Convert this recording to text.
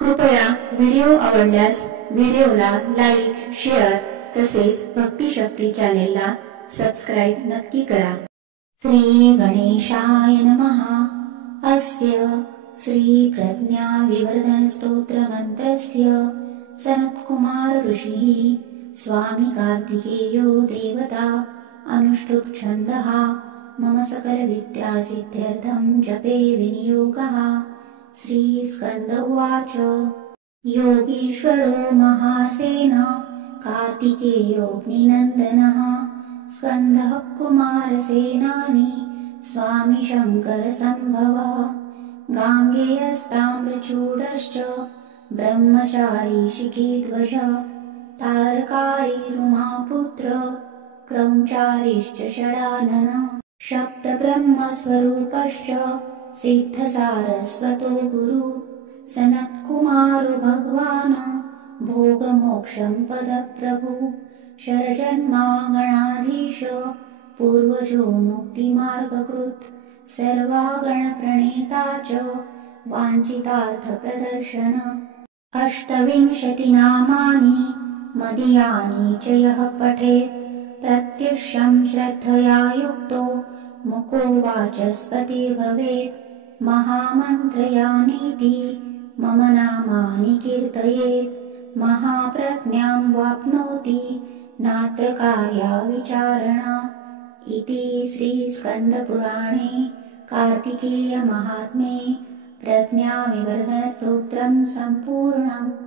कृपया व्हिडिओ आवडल्यास व्हिडिओला लाईक, शेअर तसेच भक्तिशक्ती चॅनेलला सबस्क्राइब नक्की करा। श्री गणेशाय नमः। अस्य श्री प्रज्ञा विवर्धन स्तोत्र मंत्रस्य सनत्कुमार ऋषिः स्वामी कार्तिकेयो देवता अनुष्टुप् छन्दः मम सकल विद्या सिद्ध्यर्थं जपे विनियोगः। श्री स्कंद उवाच योगीश्वरो महासेन कार्तिकेयोऽग्निनन्दनः स्कन्दः कुमारसेनानी स्वामी शङ्करसम्भवः गाङ्गेयस्ताम्रचूडश्च ब्रह्मचारी शिखीध्वज तारकारी रुमापुत्र क्रौञ्चारीश्च षडानन शब्दब्रह्मस्वरूपश्च सिद्धसारस्वतो गुरु सनत्कुमारो भगवान् भोगमोक्षं पदप्रभु शरजन्मागणाधीश पूर्वजो मुक्तिमार्गकृत् सर्वागणप्रणेता च वाञ्छितार्थप्रदर्शन 28 नामानि मदीयानि च यः पठेत् प्रत्युष्यं श्रद्धया युक्तो मुको वाचस्पतिर्भवेत् महामन्त्रयानीति मम नामानि कीर्तयेत् महाप्रज्ञां वाप्नोति नात्र कार्या विचारणा। इति श्रीस्कन्दपुराणे कार्तिकेय महात्म्ये प्रज्ञाविवर्धनस्तोत्रं सम्पूर्णम्।